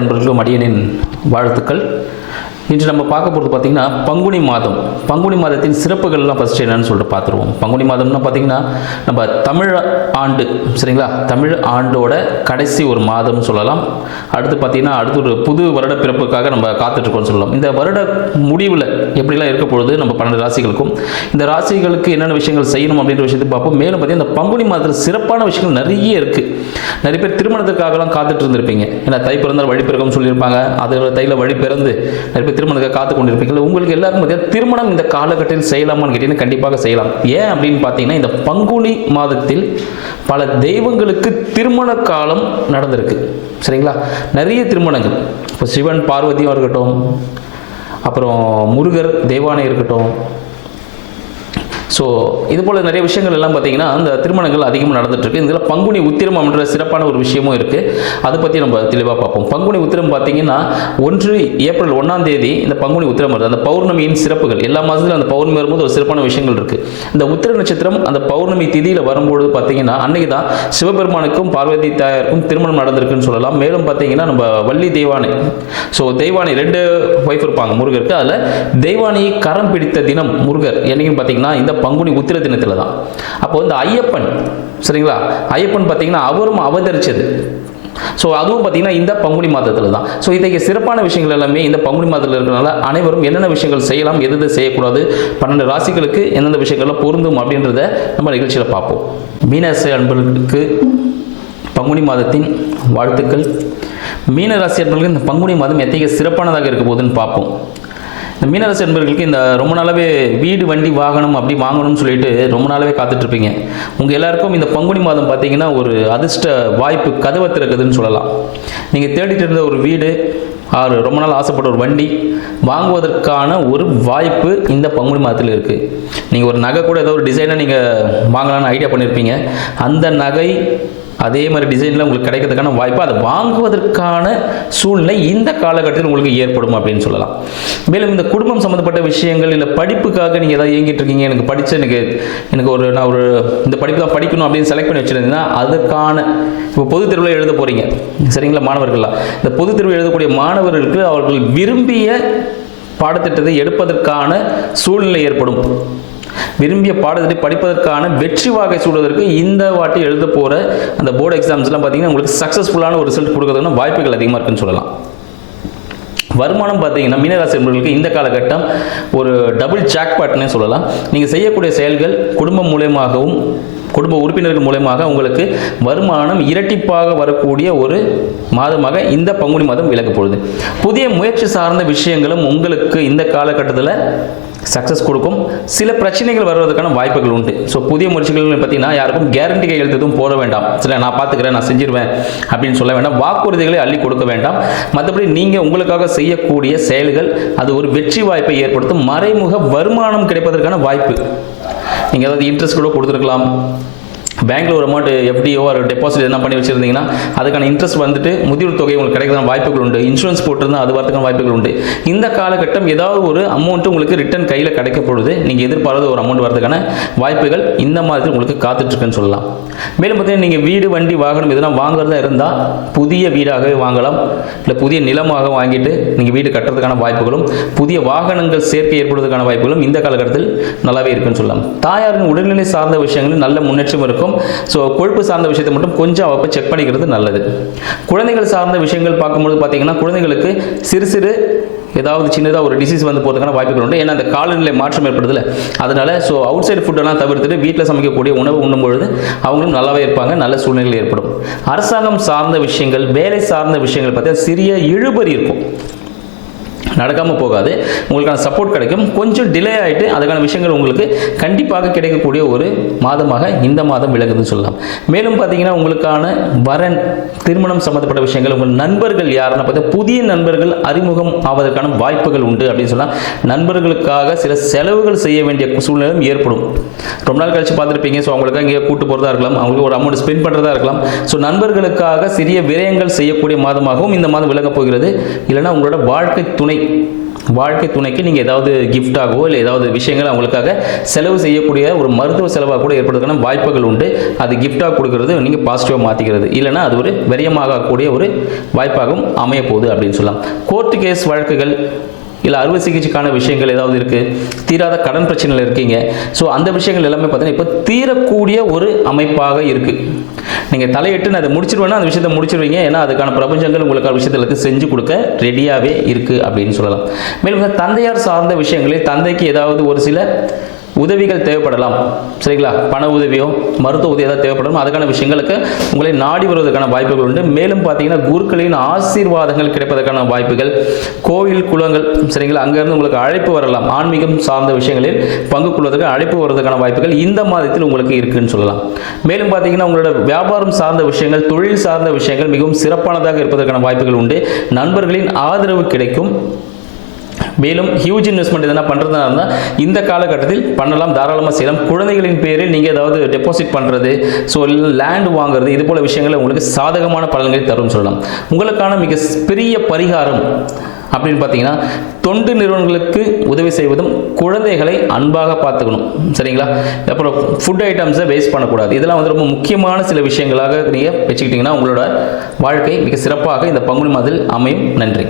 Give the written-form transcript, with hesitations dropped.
அன்பர்களுக்கும் அடியனின் வாழ்த்துக்கள். இன்று நம்ம பார்க்க போகிறது பார்த்திங்கன்னா பங்குனி மாதம். பங்குனி மாதத்தின் சிறப்புகள்லாம் ஃபஸ்ட்டு என்னன்னு சொல்லிட்டு பார்த்துருவோம். பங்குனி மாதம்னா பார்த்திங்கன்னா நம்ம தமிழ் ஆண்டு, சரிங்களா, தமிழ் ஆண்டோட கடைசி ஒரு மாதம்னு சொல்லலாம். அடுத்து பார்த்திங்கன்னா அடுத்து ஒரு புது வருட பிறப்புக்காக நம்ம காத்துட்ருக்கோம்னு சொல்லலாம். இந்த வருட முடிவில் எப்படிலாம் இருக்க பொழுது நம்ம 12 ராசிகளுக்கும் இந்த ராசிகளுக்கு என்னென்ன விஷயங்கள் செய்யணும் அப்படின்ற விஷயத்தை பார்ப்போம். மேலும் பார்த்திங்கன்னா இந்த பங்குனி மாதத்தில் சிறப்பான விஷயங்கள் நிறைய இருக்குது. நிறைய பேர் திருமணத்துக்காகலாம் காத்துட்டு இருந்திருப்பீங்க. ஏன்னா தை பிறந்தால் வழி பிறக்கும் சொல்லியிருப்பாங்க. அது தையில் வழி பிறந்து நிறைய பேர் திருமணத்துக்கு காத்து கொண்டிருப்பீங்க. உங்களுக்கு எல்லாருக்கும் பார்த்தீங்கன்னா திருமணம் இந்த காலகட்டத்தில் செய்யலாமான்னு கேட்டீங்கன்னா கண்டிப்பாக செய்யலாம். ஏன் அப்படின்னு பார்த்தீங்கன்னா இந்த பங்குனி மாதத்தில் பல தெய்வங்களுக்கு திருமண காலம் நடந்திருக்கு, சரிங்களா. நிறைய திருமணங்கள், இப்போ சிவன் பார்வதியாக இருக்கட்டும், அப்புறம் முருகர் தெய்வானை இருக்கட்டும். ஸோ இது போல் நிறைய விஷயங்கள் எல்லாம் பார்த்தீங்கன்னா அந்த திருமணங்கள் அதிகமாக நடந்துட்டுருக்கு. இதில் பங்குனி உத்திரம் அப்படின்ற சிறப்பான ஒரு விஷயமும் இருக்குது. அதை பற்றி நம்ம தெளிவாக பார்ப்போம். பங்குனி உத்திரம் பார்த்தீங்கன்னா ஏப்ரல் 1 இந்த பங்குனி உத்திரம் வருது. அந்த பௌர்ணமியின் சிறப்புகள் எல்லா மாதத்துலையும் அந்த பௌர்ணமி வரும்போது ஒரு சிறப்பான விஷயங்கள் இருக்குது. இந்த உத்திர நட்சத்திரம் அந்த பௌர்ணமி திதியில் வரும்போது பார்த்தீங்கன்னா அன்னைக்கு தான் சிவபெருமானுக்கும் பார்வதி தாயாருக்கும் திருமணம் நடந்திருக்குன்னு சொல்லலாம். மேலும் பார்த்தீங்கன்னா நம்ம வள்ளி தெய்வானை, ஸோ தெய்வானை 2 ஒய்ஃப் இருப்பாங்க முருகருக்கு. அதில் தெய்வானையை கரம் பிடித்த தினம் முருகர் என்னைக்குன்னு பார்த்தீங்கன்னா இந்த பங்குனி உத்திர தினத்தில் தான். அப்போ இந்த ஐயப்பன், சரிங்களா, ஐயப்பன் பார்த்தீங்கன்னா அவரும் அவதரிச்சது. ஸோ அதுவும் பார்த்தீங்கன்னா இந்த பங்குனி மாதத்தில் தான். ஸோ இத்தகைய சிறப்பான விஷயங்கள் எல்லாமே இந்த பங்குனி மாதத்தில் இருக்கிறனால அனைவரும் என்னென்ன விஷயங்கள் செய்யலாம், எது செய்யக்கூடாது, 12 ராசிகளுக்கு எந்தெந்த விஷயங்கள்லாம் பொருந்தும் அப்படின்றத நம்ம நிகழ்ச்சியில் பார்ப்போம். மீனராசி அன்பர்களுக்கு பங்குனி மாதத்தின் வாழ்த்துக்கள். மீனராசி அன்பர்களுக்கு இந்த பங்குனி மாதம் எத்தகைய சிறப்பானதாக இருக்க போகுதுன்னு பார்ப்போம். இந்த மீனராசி அன்பர்களுக்கு இந்த ரொம்ப நாளாகவே வீடு வண்டி வாகனம் அப்படி வாங்கணும்னு சொல்லிட்டு ரொம்ப நாளாகவே காத்துட்ருப்பீங்க. உங்கள் எல்லாருக்கும் இந்த பங்குனி மாதம் பார்த்தீங்கன்னா ஒரு அதிர்ஷ்ட வாய்ப்பு கதவை திறக்குதுன்னு சொல்லலாம். நீங்கள் தேடிட்டு இருந்த ஒரு வீடு, ரொம்ப நாள் ஆசைப்பட்ட ஒரு வண்டி வாங்குவதற்கான ஒரு வாய்ப்பு இந்த பங்குனி மாதத்தில் இருக்குது. நீங்கள் ஒரு நகை கூட ஏதோ ஒரு டிசைனாக நீங்கள் வாங்கலான்னு ஐடியா பண்ணியிருப்பீங்க. அந்த நகை அதே மாதிரி டிசைனில் உங்களுக்கு கிடைக்கிறதுக்கான வாய்ப்பு, அதை வாங்குவதற்கான சூழ்நிலை இந்த காலகட்டத்தில் உங்களுக்கு ஏற்படும் அப்படின்னு சொல்லலாம். மேலும் இந்த குடும்பம் சம்மந்தப்பட்ட விஷயங்கள், இல்லை படிப்புக்காக நீங்கள் ஏதாவது இயங்கிட்டு இருக்கீங்க, எனக்கு ஒரு இந்த படிப்பு தான் படிக்கணும் அப்படின்னு செலக்ட் பண்ணி வச்சுருந்தீங்கன்னா அதுக்கான இப்போ பொதுத் தேர்வில் எழுத போகிறீங்க, சரிங்களா மாணவர்கள்லாம். இந்த பொதுத் தேர்வு எழுதக்கூடிய மாணவர்களுக்கு அவர்கள் விரும்பிய பாடத்திட்டத்தை எடுப்பதற்கான சூழ்நிலை ஏற்படும். விரும்பிய பாடத்தை படிப்பதற்கான வெற்றி வாகை சூடுவதற்கு இந்த வாட்டி எழுத போகிற அந்த போர்டு எக்ஸாம்ஸ்லாம் பார்த்தீங்கன்னா உங்களுக்கு சக்ஸஸ்ஃபுல்லான ஒரு ரிசல்ட் கொடுக்கறதுக்கான வாய்ப்புகள் அதிகமாக இருக்குன்னு சொல்லலாம். வருமானம் பார்த்தீங்கன்னா மீனராசி என்பவர்களுக்கு இந்த காலகட்டம் ஒரு டபுள் ஜாக்பாட்னே சொல்லலாம். நீங்கள் செய்யக்கூடிய செயல்கள் குடும்பம் மூலமாகவும் குடும்ப உறுப்பினர்கள் மூலமாக உங்களுக்கு வருமானம் இரட்டிப்பாக வரக்கூடிய ஒரு மாதமாக இந்த பங்குனி மாதம் விளக்க போகுது. புதிய முயற்சி சார்ந்த விஷயங்களும் உங்களுக்கு இந்த காலகட்டத்தில் சக்ஸஸ் கொடுக்கும். சில பிரச்சனைகள் வருவதற்கான வாய்ப்புகள் உண்டு. ஸோ புதிய முயற்சிகள் பார்த்தீங்கன்னா யாருக்கும் கேரண்டி கையெழுத்தும் போட வேண்டாம். சரி நான் பார்த்துக்கிறேன், நான் செஞ்சிருவேன் அப்படின்னு சொல்ல வேண்டாம். வாக்குறுதிகளை அள்ளி கொடுக்க வேண்டாம். மற்றபடி நீங்கள் உங்களுக்காக செய்யக்கூடிய செயல்கள் அது ஒரு வெற்றி வாய்ப்பை ஏற்படுத்தும். மறைமுக வருமானம் கிடைப்பதற்கான வாய்ப்பு. நீங்கள் ஏதாவது இன்ட்ரெஸ்ட் கூட கொடுத்துருக்கலாம். பேங்க்கில் ஒரு அமௌண்ட் எஃப்டிஓ ஒரு டெபாசிட் என்ன பண்ணி வச்சுருந்தீங்கன்னா அதுக்கான இன்ட்ரெஸ்ட் வந்துட்டு முதிர்வு தொகை உங்களுக்கு கிடைக்கிறதுக்கான வாய்ப்புகள் உண்டு. இன்சூரன்ஸ் போட்டிருந்தால் அது வரதுக்கான வாய்ப்புகள் உண்டு. இந்த காலகட்டம் ஏதாவது ஒரு அமௌண்ட்டு உங்களுக்கு ரிட்டர்ன் கையில் கிடைக்க பொழுது நீங்கள் எதிர்பாராத ஒரு அமௌண்ட் வரதுக்கான வாய்ப்புகள் இந்த மாதிரி உங்களுக்கு காத்துட்ருக்குன்னு சொல்லலாம். மேலும் பார்த்தீங்கன்னா நீங்கள் வீடு வண்டி வாகனம் எதனா வாங்குறதா இருந்தால் புதிய வீடாகவே வாங்கலாம், இல்லை புதிய நிலமாக வாங்கிட்டு நீங்கள் வீடு கட்டுறதுக்கான வாய்ப்புகளும் புதிய வாகனங்கள் சேர்க்கை ஏற்படுவதற்கான வாய்ப்புகளும் இந்த காலகட்டத்தில் நல்லாவே இருக்குன்னு சொல்லலாம். தாயாரின் உடல்நிலை சார்ந்த விஷயங்களில் நல்ல முன்னேற்றம் இருக்கும். ஸோ கொழுப்பு சார்ந்த விஷயத்தை மட்டும் கொஞ்சம் அப்போ செக் பண்ணிக்கிறது நல்லது. குழந்தைகள் சார்ந்த விஷயங்கள் பார்க்கும்போது பார்த்தீங்கன்னா குழந்தைகளுக்கு சிறு ஏதாவது சின்னதாக ஒரு டிசீஸ் வந்து போகிறதுக்கான வாய்ப்புகள் உண்டு. ஏன்னா அந்த காலநிலை மாற்றம் ஏற்படுதில்ல, அதனால ஸோ அவுட் சைடு ஃபுட்டெல்லாம் தவிர்த்துட்டு வீட்டில் சமைக்கக்கூடிய உணவு உண்ணும் பொழுது அவங்களும் நல்லாவே இருப்பாங்க, நல்ல சூழ்நிலைகள் ஏற்படும். அரசாங்கம் சார்ந்த விஷயங்கள், வேலை சார்ந்த விஷயங்கள் பார்த்தீங்கன்னா சிறிய இழுபறி இருக்கும், நடக்காமல் போகாது. உங்களுக்கான சப்போர்ட் கிடைக்கும். கொஞ்சம் டிலே ஆகிட்டு அதுக்கான விஷயங்கள் உங்களுக்கு கண்டிப்பாக கிடைக்கக்கூடிய ஒரு மாதமாக இந்த மாதம் விளங்குதுன்னு சொல்லலாம். மேலும் பார்த்தீங்கன்னா உங்களுக்கான வரன், திருமணம் சம்மந்தப்பட்ட விஷயங்கள், உங்கள் நண்பர்கள் யாருன்னு பார்த்தா புதிய நண்பர்கள் அறிமுகம் ஆவதற்கான வாய்ப்புகள் உண்டு அப்படின்னு சொல்லலாம். நண்பர்களுக்காக சில செலவுகள் செய்ய வேண்டிய சூழ்நிலையும் ஏற்படும். ரொம்ப நாள் கழிச்சு பார்த்துருப்பீங்க. ஸோ அவங்களுக்காக இங்கே கூட்டு போகிறதா இருக்கலாம், அவங்களுக்கு ஒரு அமௌண்ட் ஸ்பெண்ட் பண்ணுறதா இருக்கலாம். ஸோ நண்பர்களுக்காக சிறிய விரயங்கள் செய்யக்கூடிய மாதமாகவும் இந்த மாதம் விளங்கப் போகிறது. இல்லைனா உங்களோட வாழ்க்கை துணை வாழ்க்கை துணைக்கு நீங்கள் ஏதாவது கிஃப்டாகவோ இல்லை ஏதாவது விஷயங்கள் அவங்களுக்காக செலவு செய்யக்கூடிய ஒரு மருத்துவ செலவாக கூட ஏற்படுறதுக்கான வாய்ப்புகள் உண்டு. அது கிஃப்டாக கொடுக்கறது நீங்கள் பாசிட்டிவாக மாற்றிக்கிறது, இல்லைனா அது ஒரு விரயமாகக்கூடிய ஒரு வாய்ப்பாகவும் அமைய போகுது அப்படின்னு சொல்லலாம். கோர்ட்டு கேஸ் வழக்குகள் இல்லை அறுவை சிகிச்சைக்கான விஷயங்கள் ஏதாவது இருக்குது, தீராத கடன் பிரச்சனையில் இருக்கீங்க. ஸோ அந்த விஷயங்கள் எல்லாமே பார்த்தீங்கன்னா இப்போ தீரக்கூடிய ஒரு அமைப்பாக இருக்குது. நீங்கள் தலையிட்டு நான் அதை முடிச்சிருவேன்னா அந்த விஷயத்தை முடிச்சிருவீங்க. ஏன்னா அதுக்கான பிரபஞ்சங்கள் உங்களுக்கு விஷயத்தில் செஞ்சு கொடுக்க ரெடியாகவே இருக்குது அப்படின்னு சொல்லலாம். மேலும் தந்தையார் சார்ந்த விஷயங்களில் தந்தைக்கு ஏதாவது ஒரு சில உதவிகள் தேவைப்படலாம், சரிங்களா? பண உதவியோ மருத்துவ உதவி ஏதாவது தேவைப்படணும், அதுக்கான விஷயங்களுக்கு உங்களை நாடி வருவதற்கான வாய்ப்புகள் உண்டு. மேலும் பார்த்தீங்கன்னா குருக்களின் ஆசீர்வாதங்கள் கிடைப்பதற்கான வாய்ப்புகள், கோயில் குளங்கள், சரிங்களா, அங்கேருந்து உங்களுக்கு அழைப்பு வரலாம். ஆன்மீகம் சார்ந்த விஷயங்களில் பங்கு கொள்வதற்கு அழைப்பு வருவதற்கான வாய்ப்புகள் இந்த மாதத்தில் உங்களுக்கு இருக்குன்னு சொல்லலாம். மேலும் பார்த்தீங்கன்னா உங்களோட வியாபாரம் சார்ந்த விஷயங்கள், தொழில் சார்ந்த விஷயங்கள் மிகவும் சிறப்பானதாக இருப்பதற்கான வாய்ப்புகள் உண்டு. நண்பர்களின் ஆதரவு கிடைக்கும். மேலும் ஹியூஜ் இன்வெஸ்ட்மெண்ட் எதனா பண்ணுறதா இருந்தால் இந்த காலகட்டத்தில் பண்ணலாம், தாராளமாக செய்யலாம். குழந்தைகளின் பேரில் நீங்கள் ஏதாவது டெபாசிட் பண்ணுறது, ஸோ லேண்ட் வாங்குறது, இது போல விஷயங்களை உங்களுக்கு சாதகமான பலன்களை தரும் சொல்லலாம். உங்களுக்கான மிக பெரிய பரிகாரம் அப்படின்னு பார்த்தீங்கன்னா தொண்டு நிறுவனங்களுக்கு உதவி செய்வதும் குழந்தைகளை அன்பாக பார்த்துக்கணும், சரிங்களா? அப்புறம் ஃபுட் ஐட்டம்ஸை வேஸ்ட் பண்ணக்கூடாது. இதெல்லாம் வந்து ரொம்ப முக்கியமான சில விஷயங்களாக நீங்கள் வச்சுக்கிட்டிங்கன்னா உங்களோட வாழ்க்கை மிக சிறப்பாக இந்த பங்குனி மாதத்தில் அமையும். நன்றி.